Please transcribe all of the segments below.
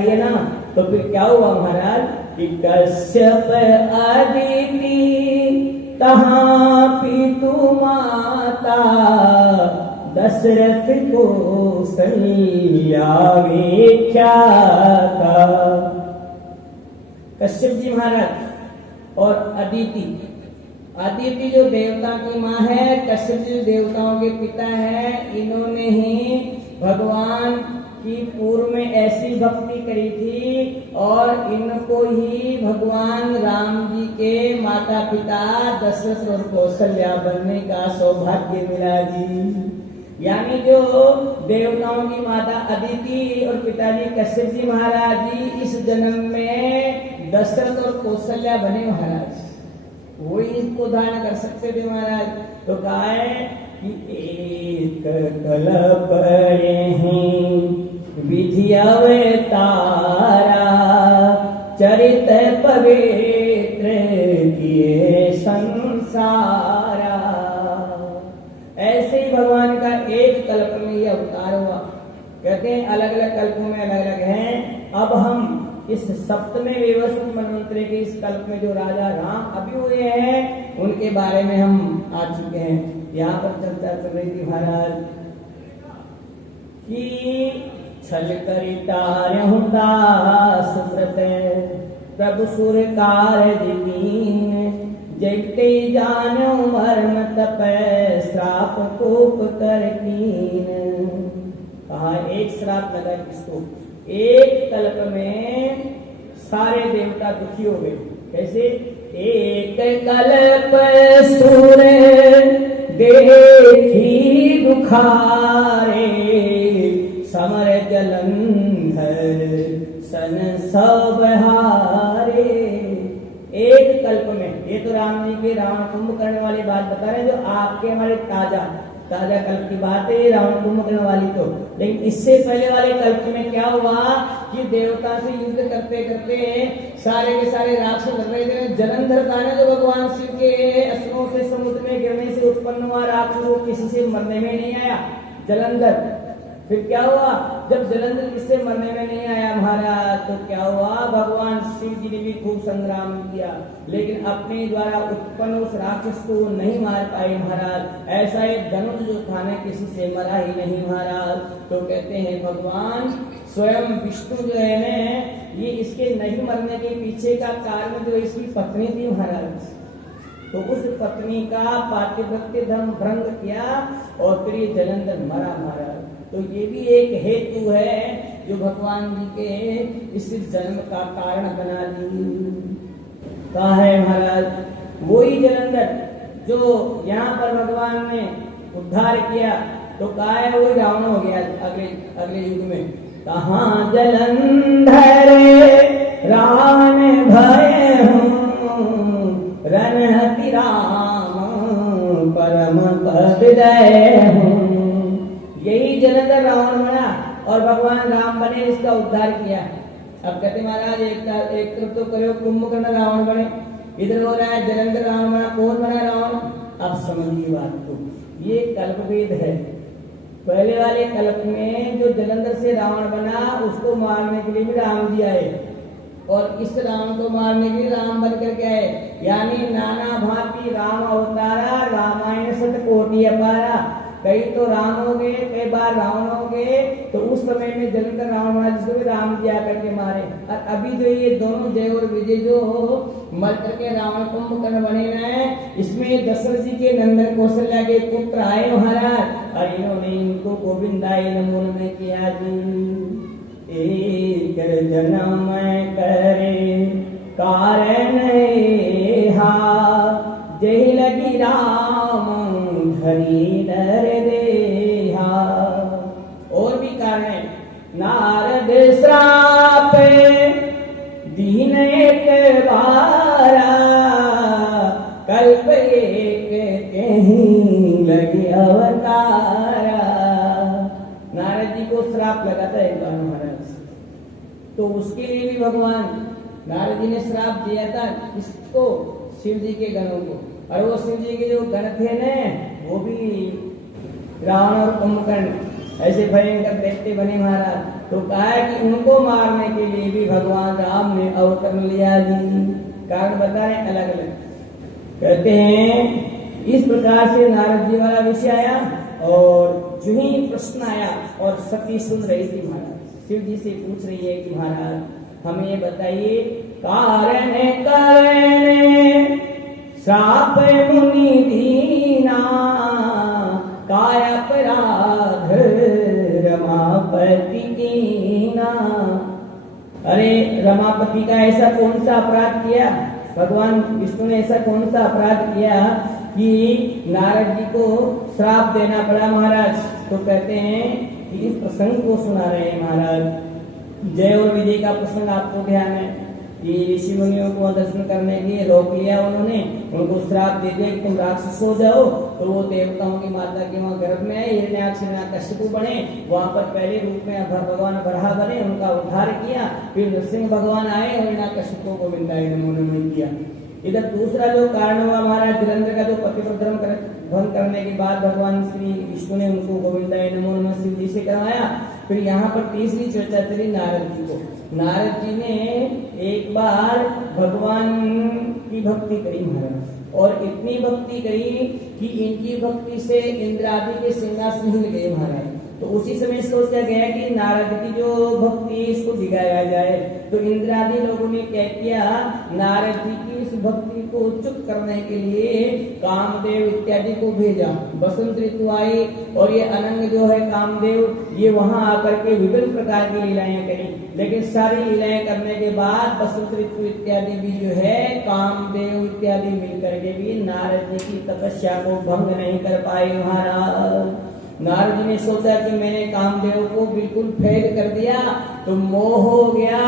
है ना। तो फिर क्या हुआ महाराज कि कश्यप अदिति तहाँ पितु माता दशरथ को सैया विख्याता। कश्यप जी महाराज और अदिति, अदिति जो देवता की माँ है, कश्यप जी देवताओं के पिता है, इन्होंने ही भगवान की पूर्व में ऐसी भक्ति करी थी और इनको ही भगवान राम जी के माता पिता दशरथ और कौशल्या बनने का सौभाग्य मिला जी। यानी जो देवताओं की माता अदिति और पिताजी कश्यप जी महाराज जी इस जन्म में दशरथ और कौशल्या बने महाराज, वो इसको धारण कर सकते थे महाराज। तो कहा है कि एक कल्प विधि अवतारा चरित पवित्र किए संसारा। ऐसे ही भगवान का एक कल्प में यह अवतार हुआ। कहते हैं अलग अलग कल्पों में अलग अलग हैं। अब हम इस सप्तमे वैवस्वत मनवंतरे के इस कल्प में जो राजा राम अभी हुए हैं उनके बारे में हम आ चुके हैं। यहाँ पर चर्चा चल रही थी महाराज कि छल करितारहु दास व्रत प्रभु सुर कार्य दीन जगते जानो मर्म तप श्राप कोप कर कीन। कहा एक श्राप लगा किसको, एक कल्प में सारे देवता दुखी हो गए। कैसे? एक कल्प सुर देखी दुखारे समर जलंधर सन सब हारे। एक कल्प में, ये तो राम जी के रावण कुंभ करने वाली बात बता रहे हैं, जो आपके हमारे ताजा कल्प की बात है रावण कुंभ करने वाली। तो लेकिन इससे पहले वाले कल्प में क्या हुआ कि देवता से युद्ध करते करते सारे के सारे राक्षस लग रहे थे। जलंधर था ना जो भगवान शिव के अस्त्रों से समुद्र में गिरने से उत्पन्न हुआ राक्षस, वो किसी से मरने में नहीं आया जलंधर। फिर क्या हुआ जब जलंधर किससे मरने में नहीं आया महाराज, तो क्या हुआ भगवान शिव जी ने भी खूब संग्राम किया लेकिन अपने द्वारा उत्पन्न उस राक्षस को नहीं मार पाए महाराज। ऐसा एक धनुष जो था ना किसी से मरा ही नहीं महाराज। तो कहते हैं भगवान स्वयं विष्णु जो है ना ये इसके नहीं मरने के पीछे का कारण जो इसकी पत्नी थी महाराज, तो उस पत्नी का पातिव्रत्य धर्म भंग किया और फिर ये जलंधर मरा महाराज। तो ये भी एक हेतु है जो भगवान जी के इस जन्म का कारण बना दी। कहा है महाराज वही जलंधर जो यहाँ पर भगवान ने उद्धार किया, तो कहा है वही रावण हो गया अगले युग में। कहाँ जलंधर रावण भय हूँ रणहति राम परम पद हूँ। यही जलंधर रावण बना और भगवान राम बने, इसका उद्धार किया। अब कहते महाराज एक तरफ तो करो कुंभकर्ण रावण बने, इधर हो रहा है जलंधर रावण बना। कौन बना रावण? अब समझिए बात को, ये कल्पभेद है। पहले वाले कल्प में जो जलंधर से रावण बना उसको मारने के लिए भी राम जी आए और इस रावण को मारने के लिए राम बन करके आए। यानी नाना भांति राम अवतारा रामायण सत कोटि अपारा। कई तो राम हो गए, कई बार रावण हो गए। तो उस समय में जलंधर रावण बना जिसको भी राम जी आकर के मारे। और अभी जो ये दोनों जय और विजय जो मर करके रावण कुंभकर्ण बने हैं, इसमें दशरथ जी के नंदन कौशल्या के पुत्र आए महाराज और इन्होंने इनको गोविंदाय नमो नमः किया जी। एक जन्म करे कारण जय लगी राम धनी नर देहा। और भी कारण है। नारद श्राप दीन एक बारा कल्प एक कहीं लगी अवतारा। नारद जी को श्राप लगा था एक बार महाराज, तो उसके लिए भी भगवान नारद जी ने श्राप दिया था किसको? शिव जी के गणों को। और वो शिव जी के जो गण थे न वो भी रावण और कुंभकर्ण ऐसे भयंकर देखते बने महाराज। तो कहा कि उनको मारने के लिए भी भगवान राम ने अवतरण लिया जी। कारण बता रहे हैं अलग अलग। कहते हैं इस प्रकार से नारद जी वाला विषय आया और जो ही प्रश्न आया और सती सुन रही थी महाराज, शिव जी से पूछ रही है कि महाराज हमें ये बताइए कारण कारण श्राप मुनि दीना काय अपराध रमापति कीना। अरे रमापति का ऐसा कौन सा अपराध किया, भगवान विष्णु ने ऐसा कौन सा अपराध किया कि नारद जी को श्राप देना पड़ा महाराज। तो कहते हैं कि इस प्रसंग को सुना रहे हैं महाराज। जय और विजय का प्रसंग आपको ध्यान है कि ऋषि मुनियों को दर्शन करने के लिए रोक लिया उन्होंने, उनको श्राप दे दिया कि तुम राक्षस हो जाओ। तो वो देवताओं की माता के वहां गर्भ में आए, हिरण्याक्ष हिरण्यकशिपु बने, वहां पर पहले रूप में भगवान बराह बने, उनका उद्धार किया। फिर नरसिंह भगवान आए और हिरण्याकशिपु को गोविंदाय नमो नमः किया। इधर दूसरा जो कारण हुआ महाराज धीरेन्द्र का, जो पतिव्रत धर्म भंग करने के बाद भगवान श्री विष्णु ने उनको गोविंदाय नमो नमः शिव जी से करवाया। फिर यहाँ पर तीसरी चर्चा चली नारद जी को। नारद जी ने एक बार भगवान की भक्ति करी महाराज, और इतनी भक्ति करी कि इनकी भक्ति से इंद्र आदि के सिंहासन हिल गए महाराज। तो उसी समय सोचा गया कि नारद की जो भक्ति इसको दिखाया जाए। तो इंद्र आदि लोगों ने क्या किया, नारद जी की इस भक्ति को चुप करने के लिए कामदेव इत्यादि को भेजा। बसंत ऋतु आई और ये अनंग जो है कामदेव, ये वहां आकर के विभिन्न प्रकार की लीलाएं करी। लेकिन सारी लीलाएं करने के बाद बसंत ऋतु इत्यादि भी जो है कामदेव इत्यादि मिलकर के भी नारद जी की तपस्या को भंग नहीं कर पाए महाराज। नारद जी ने सोचा कि मैंने कामदेव को बिल्कुल फेल कर दिया, तो मोह हो गया,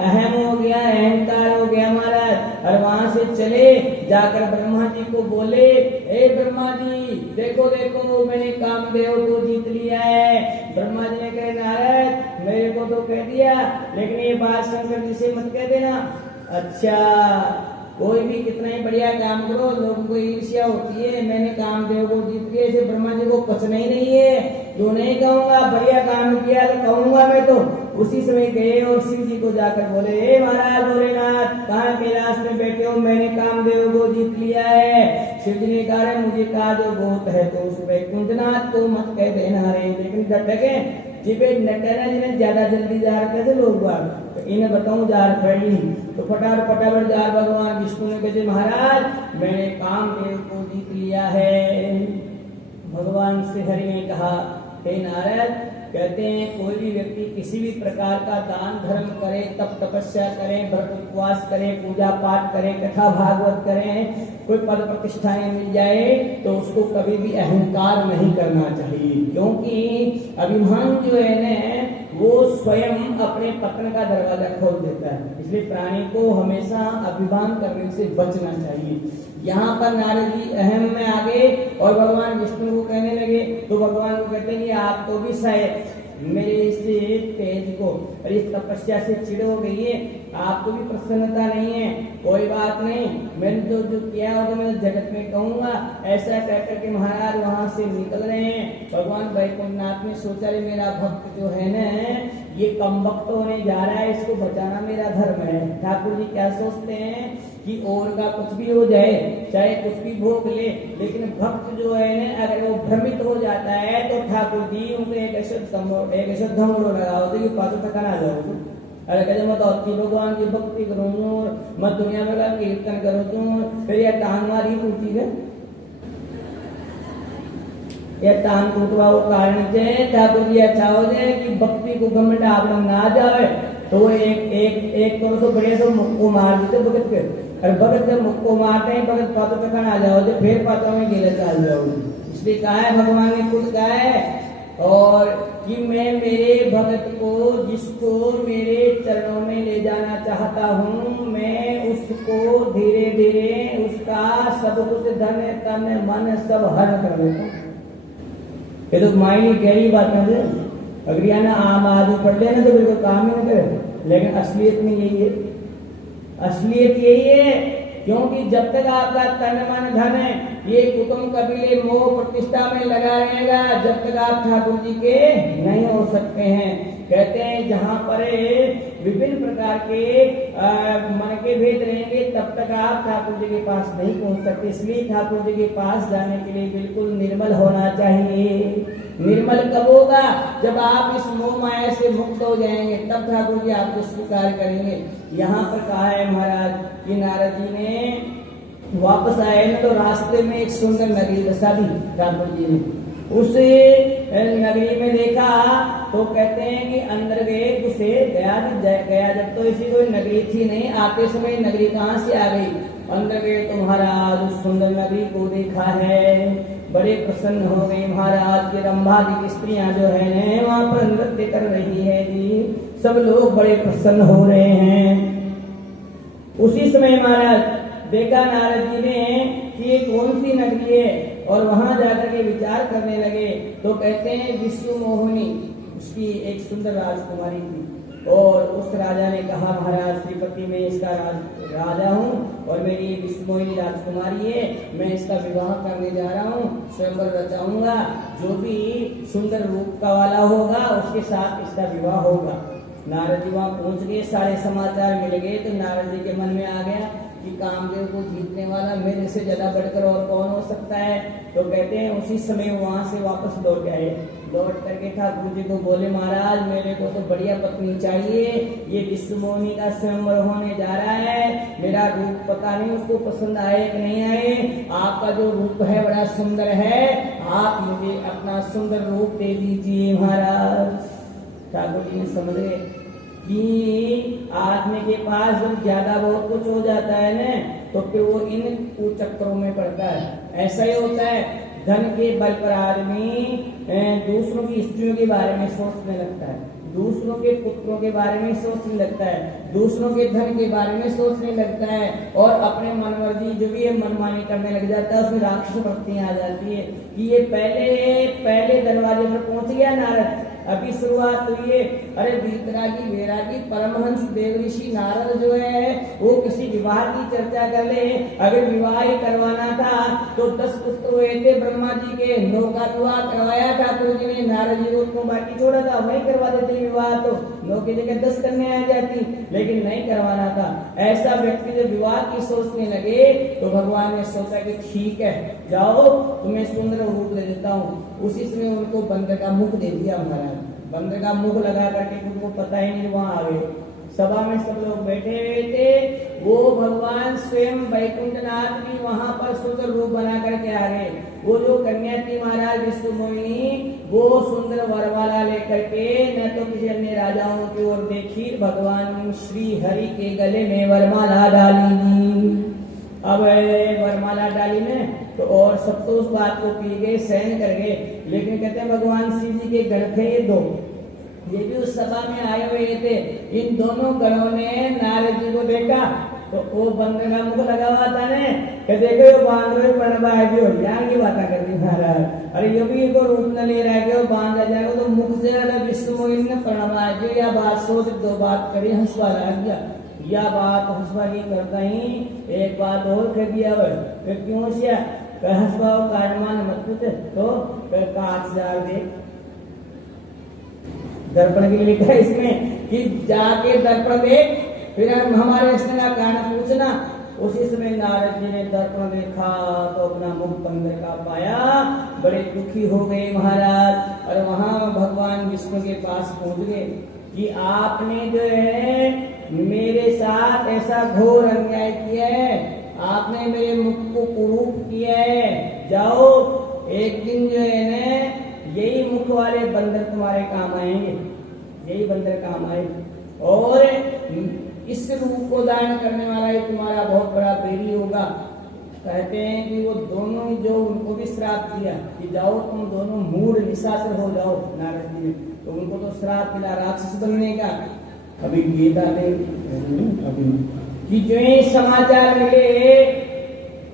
अहम हो गया, अहंकार हो गया महाराज। और वहां से चले जाकर ब्रह्मा जी को बोले, ए ब्रह्मा जी देखो देखो मैंने कामदेव को जीत लिया है। ब्रह्मा जी ने कहे नारद मेरे को तो कह दिया, लेकिन ये बात शंकर जी से मत कह देना। अच्छा कोई भी कितना ही बढ़िया काम करो लोगों को ईर्ष्या होती है, मैंने कामदेव को जीत लिया, इसे ब्रह्मा जी को पचना ही नहीं है। क्यों नहीं कहूंगा, बढ़िया काम किया तो कहूंगा मैं। तो उसी समय गए और शिव जी को जाकर बोले, हे महाराज भोलेनाथ कहाँ कैलाश में बैठे हो, मैंने कामदेव को जीत लिया है। शिव जी ने कहा मुझे कहा जो गोत है तो उस वैकुंठनाथ को मत कह देना रे। लेकिन डटके जिबे नटना जी ने ज्यादा जल्दी जा रखे थे लोग बार, तो इन्हें बताऊं जार फट ली। तो फटाफट जार भगवान विष्णु ने कहे महाराज मैंने कामदेव को जीत लिया है। भगवान श्री हरि ने कहा हे नारद, कहते हैं कोई भी व्यक्ति किसी भी प्रकार का दान धर्म करे, तप तपस्या करे, व्रत उपवास करे, पूजा पाठ करे, कथा भागवत करे, कोई पद प्रतिष्ठाएं मिल जाए तो उसको कभी भी अहंकार नहीं करना चाहिए। क्योंकि अभिमान जो है ना वो स्वयं अपने पतन का दरवाजा खोल देता है। इसलिए प्राणी को हमेशा अभिमान करने से बचना चाहिए। यहाँ पर नारद जी अहम में आ गए और भगवान विष्णु को कहने लगे। तो भगवान को कहते हैं आप तो भी शायद मेरे इस तेज को और इस तपस्या से चिढ़ हो गई है, आपको भी प्रसन्नता नहीं है। कोई बात नहीं, मैंने जो किया हो तो मैं जगत में कहूंगा। ऐसा कहकर के महाराज वहां से निकल रहे हैं। भगवान वैकुंठनाथ ने सोचा मेरा भक्त जो है ना ये कम भक्त होने जा रहा है, इसको बचाना मेरा धर्म है। ठाकुर जी क्या सोचते हैं कि और का कुछ भी हो जाए, चाहे कुछ भी भोग ले, लेकिन भक्त जो है ना अगर वो भ्रमित हो जाता है तो ठाकुर जी उनको एक ऐसा धमोड़ो लगाओ तो ये पातो तक ना जाओ। अरे कहते मैं तो अच्छी भगवान की भक्ति करूँ, मत दुनिया में का कीर्तन करो तुम, फिर यह टांग मारी टूटी है, यह टांग टूटवा वो कारण से ठाकुर जी अच्छा हो जाए कि भक्ति को घमंड आप लोग ना जाए। तो वो एक करो तो बढ़िया से मुक्को मार देते भगत के, और भगत जब मुक्को मारते हैं भगत पातों पे कहाँ आ जाओगे, फिर पातों में गिले चल जाओगे। इसलिए कहा है भगवान ने खुद कहा है और कि मैं मेरे भगत को जिसको मेरे चरणों में ले जाना चाहता हूँ, मैं उसको धीरे धीरे उसका सब कुछ धन तन मन सब हर कर देता हूँ। ये तो मायने गहरी बात है। अगर यहाँ ना आम आदमी पढ़ लेना तो बिल्कुल काम ही न करे, लेकिन असलियत में यही है, असलियत यही है। क्योंकि जब तक आपका तन मन धन है ये कुटुंब कबीले मोह प्रतिष्ठा में लगा रहेगा, जब तक आप ठाकुर जी के नहीं हो सकते हैं। कहते हैं जहाँ पर विभिन्न प्रकार के मन के भेद रहेंगे तब तक आप ठाकुर जी के पास नहीं पहुंच सकते। इसलिए ठाकुर जी के पास जाने के लिए बिल्कुल निर्मल होना चाहिए। निर्मल कब होगा? जब आप इस मोह माया से मुक्त हो जाएंगे, तब ठाकुर जी आपको स्वीकार करेंगे। यहाँ पर कहा है महाराज कि नारद जी ने वापस आए ना, तो रास्ते में एक सुंदर नगरी दशा दी ठाकुर जी ने। उस नगरी में देखा तो कहते हैं कि अंदर गए, घुसे, गया जब तो ऐसी कोई नगरी थी नहीं। आते समय नगरी कहाँ से आ गई? अंदर गए तो महाराज उस सुंदर नगरी को देखा है, बड़े प्रसन्न हो गए महाराज। के रंभादी स्त्रियां जो है वहां पर नृत्य कर रही है जी, सब लोग बड़े प्रसन्न हो रहे हैं। उसी समय महाराज देखा नारद जी ने कि ये कौन सी नगरी है, और वहां जाकर के विचार करने लगे। तो कहते हैं विश्व मोहिनी उसकी एक सुंदर राजकुमारी थी, और उस राजा ने कहा महाराज श्रीपति मैं इसका राजा हूँ और मेरी ये विश्व मोहिनी राजकुमारी है, मैं इसका विवाह करने जा रहा हूँ, स्वयंवर रचाऊंगा, जो भी सुंदर रूप का वाला होगा उसके साथ इसका विवाह होगा। नारद जी वहां पहुंच गए, सारे समाचार मिल गए। तो नारद जी के मन में आ गया कि कामदेव को जीतने वाला मेरे से ज्यादा बढ़कर और कौन हो सकता है। तो कहते हैं उसी समय वहां से वापस लौट आए। लौट करके ठाकुर जी को बोले महाराज मेरे को तो बढ़िया पत्नी चाहिए, ये विश्व मोहिनी का स्वयंवर होने जा रहा है, मेरा रूप पता नहीं उसको पसंद आए कि नहीं आए, आपका जो रूप है बड़ा सुंदर है, आप मुझे अपना सुंदर रूप दे दीजिए महाराज। ठाकुर जी ने समझ गए कि आदमी के पास जब ज्यादा बहुत कुछ हो जाता है ना, तो फिर वो इन चक्करों में पड़ता है। ऐसा ही होता है, धन के बल पर आदमी दूसरों की स्त्रियों के बारे में सोचने लगता है, दूसरों के पुत्रों के बारे में सोचने लगता है, दूसरों के धन के बारे में सोचने लगता है, और अपने मनमर्जी जो भी है मनमानी करने लग जाता है। उसमें राक्षस भक्तियां आ जाती है कि ये पहले दरवाजे पर पहुंच गया नारद, अभी शुरुआत हुई है। अरे वीतरागी वैरागी परमहंस देव ऋषि नारद जो है वो किसी विवाह की चर्चा कर ले। अगर विवाह ही करवाना था तो 10 पुत्र हुए थे ब्रह्मा जी के, 9 का विवाह करवाया ठाकुर जी ने, नारद जी को बाकी छोड़ा था, वही करवा देते विवाह, तो 9 की जगह 10 करने आ जाती, लेकिन नहीं करवाना था। ऐसा व्यक्ति जब विवाह की सोचने लगे तो भगवान ने सोचा कि ठीक है जाओ तुम्हें सुंदर रूप दे देता हूँ। उसी समय उनको बंदर का मुख दे दिया महाराज। बंदर का मुख लगा करके उनको पता ही नहीं वहां आ गए। सभा में सब लोग बैठे हुए थे, वो भगवान स्वयं वैकुंठनाथ भी वहां पर सुंदर रूप बना करके आ गए। वो जो कन्या थी महाराज विश्व मोहिनी, वो सुंदर वरमाला लेकर के न तो किसी अन्य राजाओं की ओर देखी, भगवान श्री हरि के गले में वरमाला डाली। अब वरमाला डाली में तो और सब तो उस बात को पी गए, सहन कर गए, लेकिन कहते हैं भगवान शिव जी के गण थे 2, ये भी उस सभा में आए हुए थे। इन दोनों गणों ने नारद जी को देखा तो वो बंदर का मुख लगा हुआ था ने, देखो ये बांधो प्रणबागियो यहाँ की बातें कर दी महाराज। अरे ये भी को रूप न ले रहा है कि बांधा जाएगा, तो मुख से विष्णु मोहिनी ने प्रणबागियो या बात सोच 2 बात करी, हंसवा लग गया। या बात हंसवा की करता ही एक बात और कह दिया, फिर क्यों सिया हंसवा काटमान मत पूछे तो काट जा दे। दर्पण के लिए लिखा है इसमें कि जाके दर्पण देख, फिर हमारे स्नेह का कारण पूछना। उसी समय नारद जी ने दर्पण देखा तो अपना मुख बंदर का पाया, बड़े दुखी हो गए महाराज, और वहां भगवान विष्णु के पास पहुंच गए कि आपने जो है मेरे साथ ऐसा घोर अन्याय किया है, आपने मेरे मुख को कुरूप किया है। जाओ एक दिन जो है ना यही मुख वाले बंदर तुम्हारे काम आएंगे, यही बंदर काम आए, और इस रूप को दान करने वाला ही तुम्हारा बहुत बड़ा बैरी होगा। कहते हैं कि वो दोनों जो उनको भी श्राप दिया कि जाओ तुम दोनों मूढ़ निशाचर हो जाओ नारद जी ने, तो उनको तो श्राप मिला राक्षस बनने का। अभी गीता में अभी कि जो समाचार मिले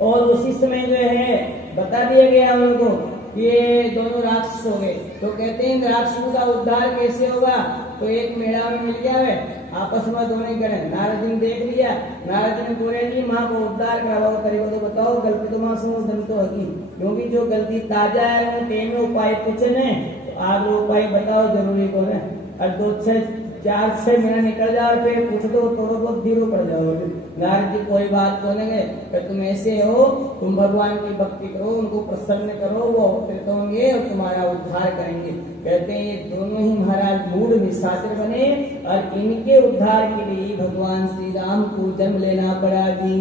और उसी समय जो है बता दिया गया उनको कि ये दोनों राक्षस हो गए। तो कहते हैं राक्षसों का उद्धार कैसे होगा, तो एक मेला में मिल गया है, आपस में दोनों करें। नारद जी ने देख लिया, नारद जी ने बोले जी माँ को उद्धार कराओ, तरीका तो बताओ, गलती तो माँ सुनो धन तो हकी, क्योंकि जो गलती ताजा है वो टेम में उपाय पूछे ने, तो आप उपाय बताओ जरूरी को है। और 2 से 4 महीना निकल जाओ, फिर पूछ दो थोड़ा बहुत धीरो पड़ जाओ। नारद जी कोई बात बोलेंगे कि तुम ऐसे हो, तुम भगवान की भक्ति करो, उनको प्रसन्न करो, वो अवतरित होंगे और तुम्हारा उद्धार करेंगे। कहते हैं ये दोनों ही महाराज मूढ़ निशाचर बने और इनके उद्धार के लिए भगवान श्री राम को जन्म लेना पड़ा जी।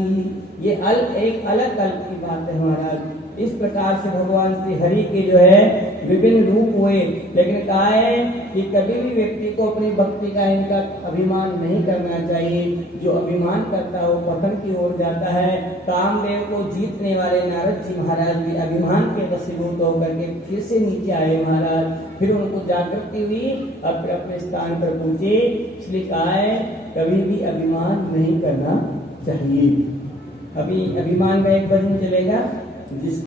ये एक अलग कल्प की बात है महाराज। इस प्रकार से भगवान श्री हरि के जो है विभिन्न रूप हुए, लेकिन कहा है कि कभी भी व्यक्ति को अपनी भक्ति का इनका अभिमान नहीं करना चाहिए। जो अभिमान करता है वो पतन की ओर जाता है। कामदेव को जीतने वाले नारद जी महाराज भी अभिमान के वशीभूत होकर के फिर से नीचे आए महाराज। फिर उनको जागृति हुई, अब अपने स्थान पर पहुंचे। इसलिए कहा है कभी भी अभिमान नहीं करना चाहिए। अभी अभिमान का एक भजन चलेगा जिस